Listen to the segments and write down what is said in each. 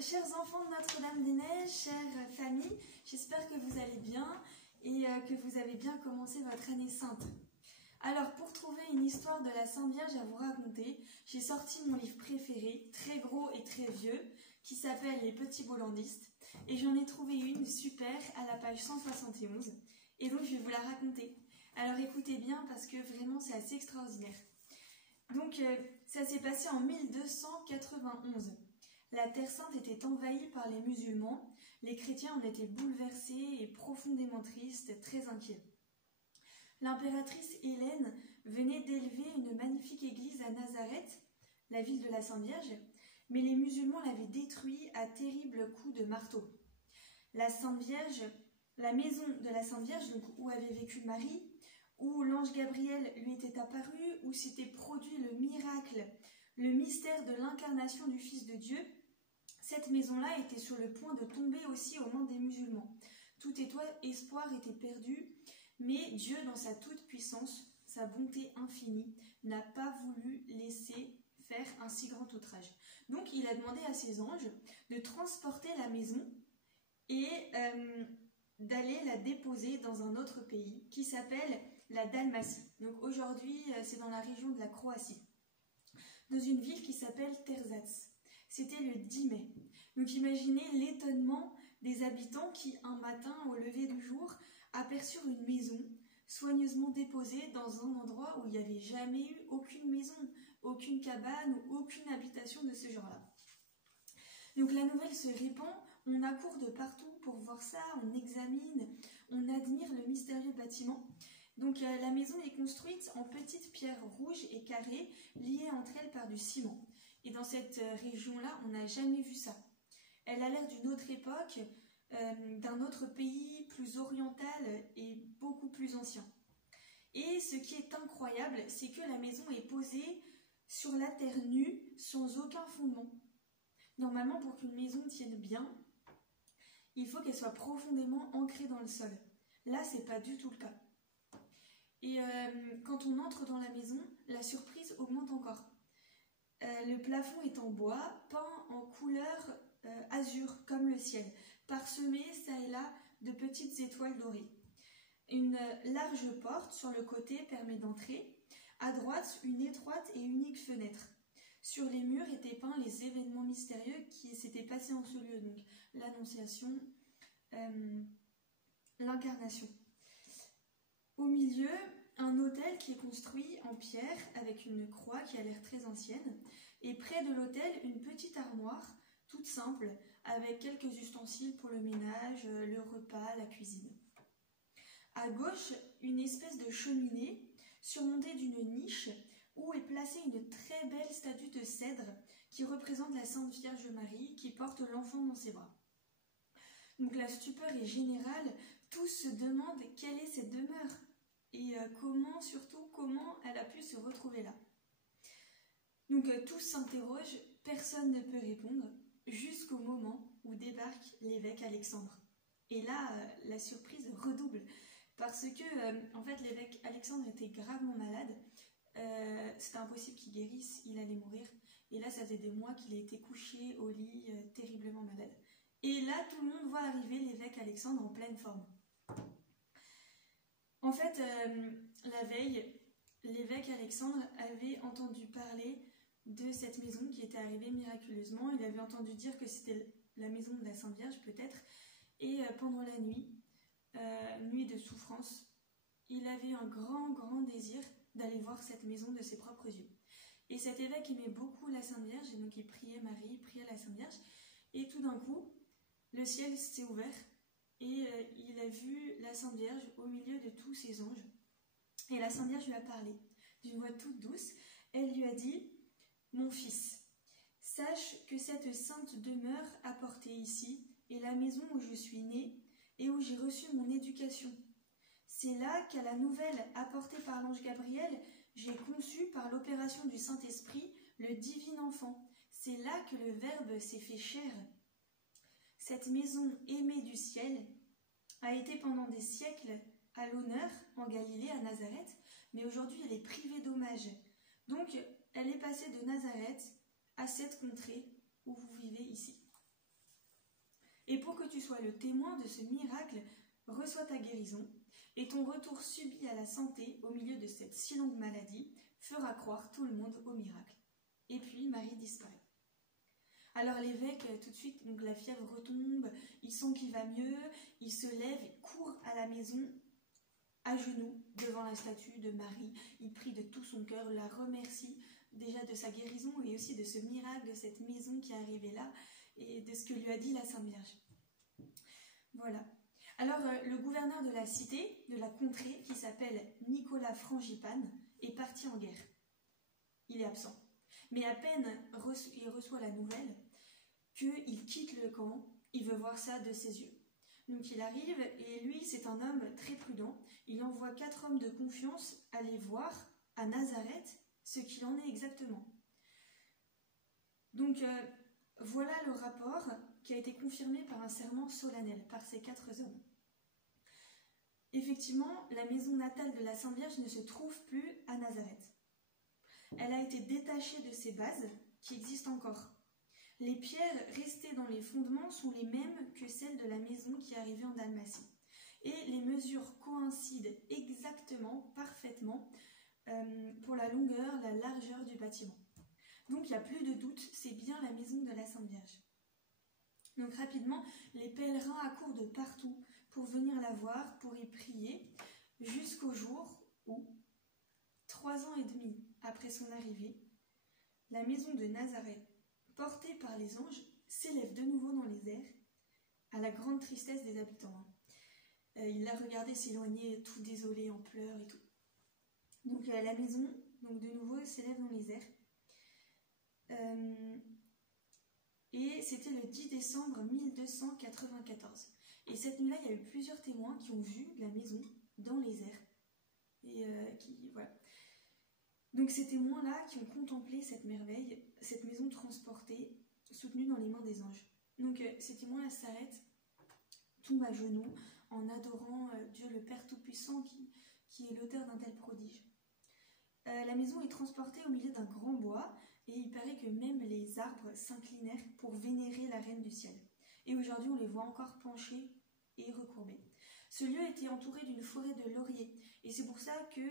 Chers enfants de Notre-Dame-des-Neiges, chères familles, j'espère que vous allez bien et que vous avez bien commencé votre année sainte. Alors, pour trouver une histoire de la Sainte Vierge à vous raconter, j'ai sorti mon livre préféré, très gros et très vieux, qui s'appelle Les Petits Bollandistes, et j'en ai trouvé une super à la page 171, et donc je vais vous la raconter. Alors écoutez bien parce que vraiment c'est assez extraordinaire. Donc ça s'est passé en 1291. La Terre Sainte était envahie par les musulmans, les chrétiens en étaient bouleversés et profondément tristes, très inquiets. L'impératrice Hélène venait d'élever une magnifique église à Nazareth, la ville de la Sainte Vierge, mais les musulmans l'avaient détruite à terribles coups de marteau. La Sainte Vierge, la maison de la Sainte Vierge, donc, où avait vécu Marie, où l'ange Gabriel lui était apparu, où s'était produit le miracle, le mystère de l'incarnation du Fils de Dieu, cette maison-là était sur le point de tomber aussi aux mains des musulmans. Tout espoir était perdu, mais Dieu, dans sa toute-puissance, sa bonté infinie, n'a pas voulu laisser faire un si grand outrage. Donc il a demandé à ses anges de transporter la maison et d'aller la déposer dans un autre pays qui s'appelle la Dalmatie. Donc aujourd'hui, c'est dans la région de la Croatie, dans une ville qui s'appelle Terzatz. C'était le 10 mai. Donc imaginez l'étonnement des habitants qui, un matin, au lever du jour, aperçurent une maison soigneusement déposée dans un endroit où il n'y avait jamais eu aucune maison, aucune cabane ou aucune habitation de ce genre-là. Donc la nouvelle se répand, on accourt de partout pour voir ça, on examine, on admire le mystérieux bâtiment. Donc la maison est construite en petites pierres rouges et carrées, liées entre elles par du ciment. Et dans cette région-là, on n'a jamais vu ça. Elle a l'air d'une autre époque, d'un autre pays plus oriental et beaucoup plus ancien. Et ce qui est incroyable, c'est que la maison est posée sur la terre nue, sans aucun fondement. Normalement, pour qu'une maison tienne bien, il faut qu'elle soit profondément ancrée dans le sol. Là, c'est pas du tout le cas. Et quand on entre dans la maison, la surprise augmente encore. Le plafond est en bois, peint en couleur azur, comme le ciel, parsemé ça et là de petites étoiles dorées. Une large porte sur le côté permet d'entrer. À droite, une étroite et unique fenêtre. Sur les murs étaient peints les événements mystérieux qui s'étaient passés en ce lieu, donc l'Annonciation, l'incarnation. Au milieu, un autel qui est construit en pierre avec une croix qui a l'air très ancienne. Et près de l'autel, une petite armoire, toute simple, avec quelques ustensiles pour le ménage, le repas, la cuisine. À gauche, une espèce de cheminée surmontée d'une niche où est placée une très belle statue de cèdre qui représente la Sainte Vierge Marie qui porte l'enfant dans ses bras. Donc la stupeur est générale, tous se demandent quelle est cette demeure et comment elle a pu se retrouver là. Donc tous s'interrogent, personne ne peut répondre, jusqu'au moment où débarque l'évêque Alexandre. Et là, la surprise redouble, parce que en fait, l'évêque Alexandre était gravement malade. C'était impossible qu'il guérisse, il allait mourir. Et là, ça faisait des mois qu'il était couché au lit, terriblement malade. Et là, tout le monde voit arriver l'évêque Alexandre en pleine forme. En fait, la veille, l'évêque Alexandre avait entendu parler de cette maison qui était arrivée miraculeusement. Il avait entendu dire que c'était la maison de la Sainte Vierge, peut-être. Et pendant la nuit, nuit de souffrance, il avait un grand désir d'aller voir cette maison de ses propres yeux. Et cet évêque aimait beaucoup la Sainte Vierge, et donc il priait Marie, il priait la Sainte Vierge. Et tout d'un coup, le ciel s'est ouvert, et il a vu la Sainte Vierge au milieu de tous ses anges. Et la Sainte Vierge lui a parlé d'une voix toute douce. Elle lui a dit: « Mon fils, sache que cette sainte demeure apportée ici est la maison où je suis née et où j'ai reçu mon éducation. C'est là qu'à la nouvelle apportée par l'ange Gabriel, j'ai conçu par l'opération du Saint-Esprit le divin enfant. C'est là que le Verbe s'est fait chair. Cette maison aimée du ciel a été pendant des siècles à l'honneur en Galilée, à Nazareth, mais aujourd'hui elle est privée d'hommage. Donc elle est passée de Nazareth à cette contrée où vous vivez ici. » que tu sois le témoin de ce miracle, reçois ta guérison, et ton retour subit à la santé au milieu de cette si longue maladie fera croire tout le monde au miracle. » Et puis Marie disparaît. Alors l'évêque, tout de suite, donc la fièvre retombe, il sent qu'il va mieux, il se lève, il court à la maison, à genoux, devant la statue de Marie. Il prie de tout son cœur, la remercie déjà de sa guérison et aussi de ce miracle, de cette maison qui est arrivée là et de ce que lui a dit la Sainte Vierge. Voilà. Alors le gouverneur de la cité, de la contrée, qui s'appelle Nicolas Frangipane, est parti en guerre. Il est absent. Mais à peine il reçoit la nouvelle qu'il quitte le camp, il veut voir ça de ses yeux. Donc il arrive et lui c'est un homme très prudent, il envoie 4 hommes de confiance aller voir à Nazareth ce qu'il en est exactement. Donc voilà le rapport qui a été confirmé par un serment solennel par ces 4 hommes. Effectivement, la maison natale de la Sainte Vierge ne se trouve plus à Nazareth. Elle a été détachée de ses bases qui existent encore. Les pierres restées dans les fondements sont les mêmes que celles de la maison qui est arrivée en Dalmatie. Et les mesures coïncident exactement, parfaitement, pour la longueur, la largeur du bâtiment. Donc il n'y a plus de doute, c'est bien la maison de la Sainte Vierge. Donc rapidement, les pèlerins accourent de partout pour venir la voir, pour y prier, jusqu'au jour où, 3 ans et demi après son arrivée, la maison de Nazareth, portée par les anges, s'élève de nouveau dans les airs, à la grande tristesse des habitants. Il l'a regardé s'éloigner, tout désolé, en pleurs et tout. Donc la maison, donc de nouveau, s'élève dans les airs. Et c'était le 10 décembre 1294. Et cette nuit-là, il y a eu plusieurs témoins qui ont vu la maison dans les airs. Et voilà. Donc ces témoins-là qui ont contemplé cette merveille, cette maison transportée, soutenue dans les mains des anges. Donc ces témoins-là s'arrêtent, tombent à genoux, en adorant Dieu le Père Tout-Puissant qui est l'auteur d'un tel prodige. La maison est transportée au milieu d'un grand bois, et il paraît que même les arbres s'inclinèrent pour vénérer la Reine du Ciel. Et aujourd'hui, on les voit encore penchés et recourbés. Ce lieu était entouré d'une forêt de lauriers, et c'est pour ça que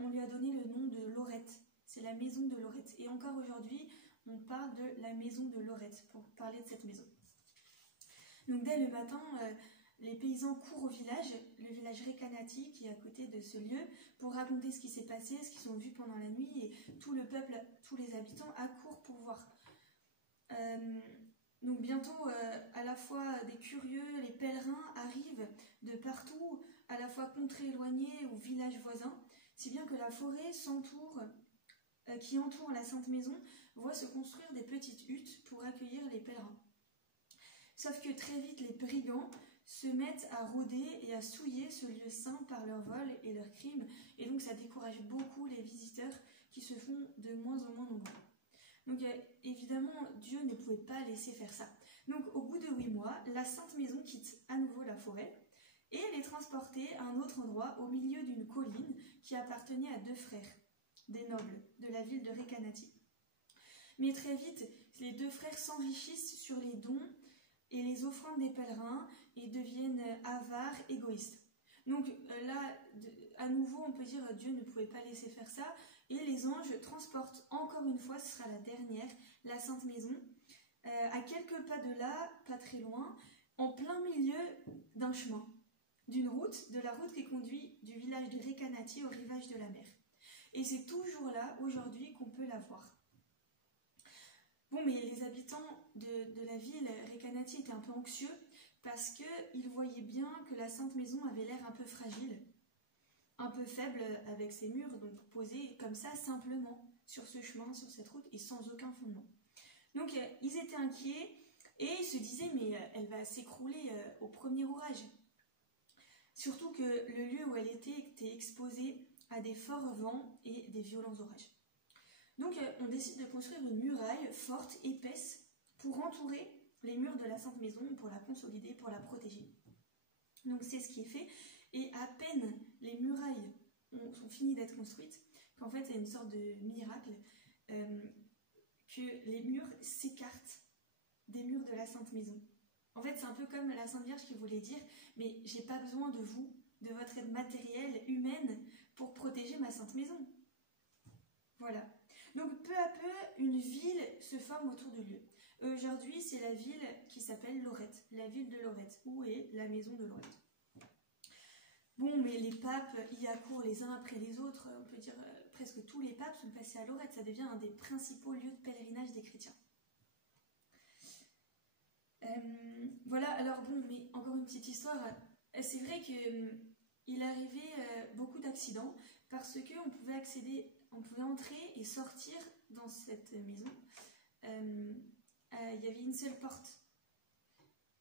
on lui a donné le nom de Lorette. C'est la maison de Lorette. Et encore aujourd'hui, on parle de la maison de Lorette pour parler de cette maison. Donc dès le matin, les paysans courent au village, le village Recanati qui est à côté de ce lieu, pour raconter ce qui s'est passé, ce qu'ils ont vu pendant la nuit, et tout le peuple, tous les habitants accourent pour voir. Donc bientôt, à la fois des curieux, les pèlerins arrivent de partout, à la fois contrées éloignées ou villages voisins, si bien que la forêt qui entoure la Sainte Maison voit se construire des petites huttes pour accueillir les pèlerins. Sauf que très vite, les brigands se mettent à rôder et à souiller ce lieu saint par leurs vols et leurs crimes, et donc ça décourage beaucoup les visiteurs qui se font de moins en moins nombreux. Donc évidemment, Dieu ne pouvait pas laisser faire ça. Donc au bout de 8 mois, la Sainte Maison quitte à nouveau la forêt, et elle est transportée à un autre endroit au milieu d'une colline qui appartenait à 2 frères, des nobles de la ville de Recanati. Mais très vite, les 2 frères s'enrichissent sur les dons et les offrandes des pèlerins et deviennent avares, égoïstes. Donc là, à nouveau, on peut dire Dieu ne pouvait pas laisser faire ça, et les anges transportent encore une fois, ce sera la dernière, la Sainte Maison, à quelques pas de là, pas très loin, en plein milieu d'un chemin, de la route qui conduit du village de Recanati au rivage de la mer. Et c'est toujours là, aujourd'hui, qu'on peut la voir. Bon, mais les habitants de la ville, Recanati, étaient un peu anxieux parce qu'ils voyaient bien que la Sainte Maison avait l'air un peu fragile, un peu faible avec ses murs, donc posés comme ça, simplement, sur ce chemin, sur cette route, et sans aucun fondement. Donc, ils étaient inquiets et ils se disaient, mais elle va s'écrouler au premier orage. Surtout que le lieu où elle était exposé à des forts vents et des violents orages. Donc on décide de construire une muraille forte, épaisse, pour entourer les murs de la Sainte Maison, pour la consolider, pour la protéger. Donc c'est ce qui est fait, et à peine les murailles sont finies d'être construites, qu'en fait c'est une sorte de miracle, que les murs s'écartent des murs de la Sainte Maison. En fait, c'est un peu comme la Sainte Vierge qui voulait dire, mais j'ai pas besoin de vous, de votre aide matérielle, humaine, pour protéger ma sainte maison. Voilà. Donc peu à peu, une ville se forme autour du lieu. Aujourd'hui, c'est la ville qui s'appelle Lorette, la ville de Lorette, où est la maison de Lorette. Bon, mais les papes y accourent les uns après les autres, on peut dire presque tous les papes sont passés à Lorette, ça devient un des principaux lieux de pèlerinage des chrétiens. Voilà, alors bon, mais encore une petite histoire, c'est vrai qu'il arrivait beaucoup d'accidents parce qu'on pouvait on pouvait entrer et sortir dans cette maison. Il y avait une seule porte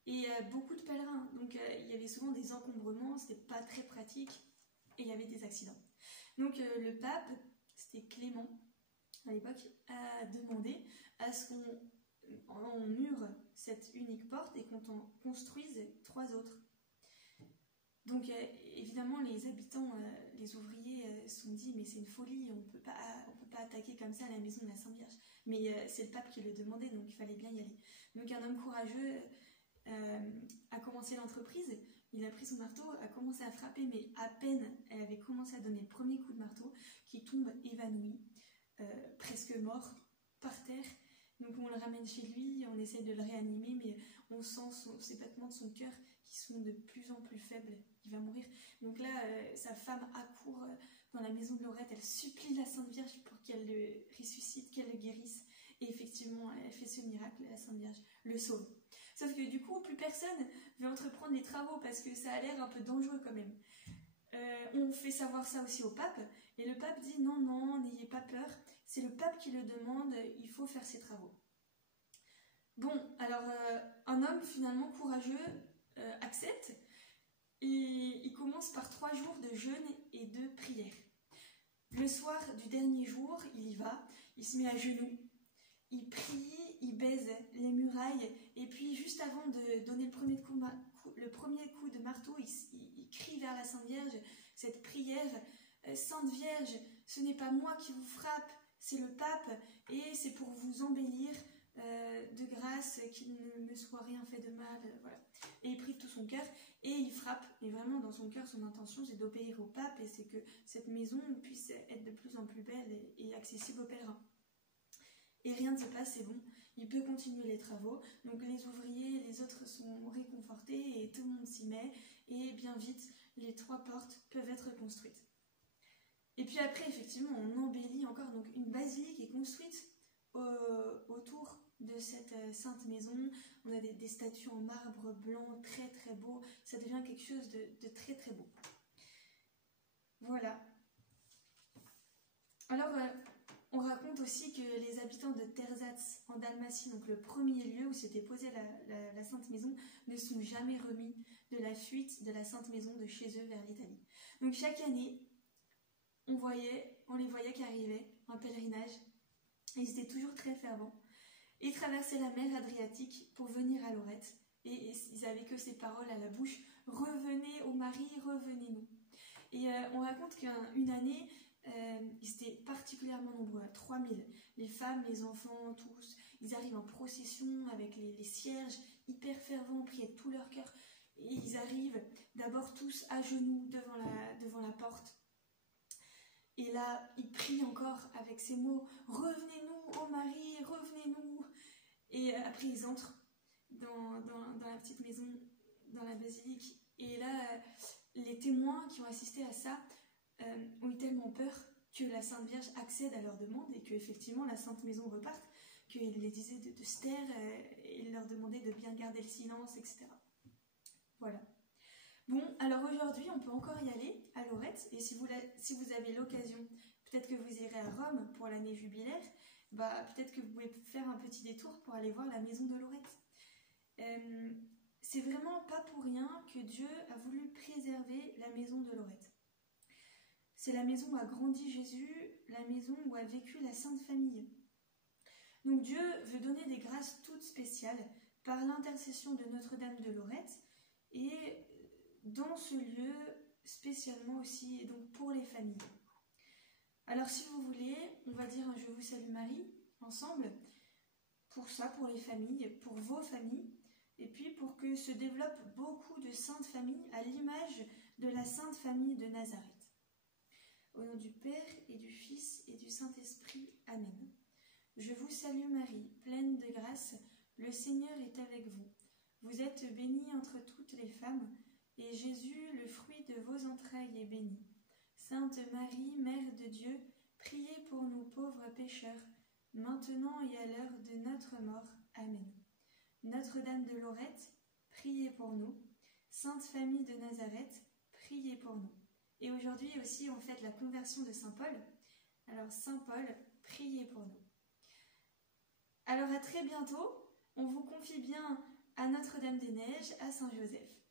et beaucoup de pèlerins, donc il y avait souvent des encombrements, c'était pas très pratique et il y avait des accidents. Donc le pape, c'était Clément à l'époque, a demandé à ce qu'on mure cette unique porte et qu'on en construise 3 autres. Donc évidemment les habitants, les ouvriers se sont dit mais c'est une folie, on peut pas attaquer comme ça la maison de la Sainte Vierge. Mais c'est le pape qui le demandait, donc il fallait bien y aller. Donc un homme courageux a commencé l'entreprise, il a pris son marteau, a commencé à frapper, mais à peine elle avait commencé à donner le premier coup de marteau, qui tombe évanoui, presque mort, par terre. Donc on le ramène chez lui, on essaie de le réanimer, mais on sent ses battements de son cœur qui sont de plus en plus faibles, il va mourir. Donc là, sa femme accourt dans la maison de Lorette, elle supplie la Sainte Vierge pour qu'elle le ressuscite, qu'elle le guérisse. Et effectivement, elle fait ce miracle, la Sainte Vierge le sauve. Sauf que du coup, plus personne veut entreprendre les travaux parce que ça a l'air un peu dangereux quand même. On fait savoir ça aussi au pape, et le pape dit non, non, n'ayez pas peur, c'est le pape qui le demande, il faut faire ses travaux. Bon, alors un homme finalement courageux accepte, et il commence par 3 jours de jeûne et de prière. Le soir du dernier jour, il y va, il se met à genoux, il prie, il baise les murailles, et puis juste avant de donner le premier coup de marteau, il crie vers la Sainte Vierge cette prière, Sainte Vierge, ce n'est pas moi qui vous frappe, c'est le pape, et c'est pour vous embellir de grâce, qu'il ne me soit rien fait de mal, voilà. Et il prie de tout son cœur, et il frappe, et vraiment dans son cœur, son intention c'est d'obéir au pape, et c'est que cette maison puisse être de plus en plus belle et accessible aux pèlerins. Et rien ne se passe, c'est bon, il peut continuer les travaux, donc les ouvriers et les autres sont réconfortés et tout le monde s'y met, et bien vite, les 3 portes peuvent être construites. Et puis après, effectivement, on embellit encore, donc une basilique est construite autour de cette sainte maison. On a des statues en marbre blanc, très très beau, ça devient quelque chose de très très beau. Voilà. Alors, on raconte aussi que les habitants de Terzatz en Dalmatie, donc le premier lieu où s'était posée la Sainte Maison, ne sont jamais remis de la fuite de la Sainte Maison de chez eux vers l'Italie. Donc chaque année, on les voyait qui arrivaient en pèlerinage, et ils étaient toujours très fervents. Et ils traversaient la mer Adriatique pour venir à Lorette, et ils n'avaient que ces paroles à la bouche, « Revenez ô Marie, revenez-nous ». Et on raconte qu'une année, ils étaient particulièrement nombreux, à 3000. Les femmes, les enfants, tous. Ils arrivent en procession avec les cierges, hyper fervents, priaient de tout leur cœur. Et ils arrivent d'abord tous à genoux devant la porte. Et là, ils prient encore avec ces mots « Revenez-nous, ô Marie, revenez-nous ». Et après, ils entrent dans la petite maison, dans la basilique. Et là, les témoins qui ont assisté à ça ont eu tellement peur que la Sainte Vierge accède à leur demande et qu'effectivement la Sainte Maison reparte, qu'il les disait de se taire et il leur demandait de bien garder le silence, etc. Voilà. Bon, alors aujourd'hui, on peut encore y aller à Lorette, et si vous avez l'occasion, peut-être que vous irez à Rome pour l'année jubilaire, peut-être que vous pouvez faire un petit détour pour aller voir la maison de Lorette. C'est vraiment pas pour rien que Dieu a voulu préserver la maison de Lorette. C'est la maison où a grandi Jésus, la maison où a vécu la Sainte Famille. Donc Dieu veut donner des grâces toutes spéciales par l'intercession de Notre-Dame de Lorette, et dans ce lieu spécialement aussi, et donc pour les familles. Alors si vous voulez, on va dire un Je vous salue Marie ensemble, pour ça, pour les familles, pour vos familles. et puis pour que se développent beaucoup de saintes familles à l'image de la Sainte Famille de Nazareth. Au nom du Père et du Fils et du Saint-Esprit. Amen. Je vous salue Marie, pleine de grâce, le Seigneur est avec vous. Vous êtes bénie entre toutes les femmes, et Jésus, le fruit de vos entrailles, est béni. Sainte Marie, Mère de Dieu, priez pour nous pauvres pécheurs, maintenant et à l'heure de notre mort. Amen. Notre-Dame de Lorette, priez pour nous. Sainte Famille de Nazareth, priez pour nous. Et aujourd'hui aussi, on fête la conversion de Saint Paul. Alors, Saint Paul, priez pour nous. Alors, à très bientôt. On vous confie bien à Notre-Dame des Neiges, à Saint-Joseph.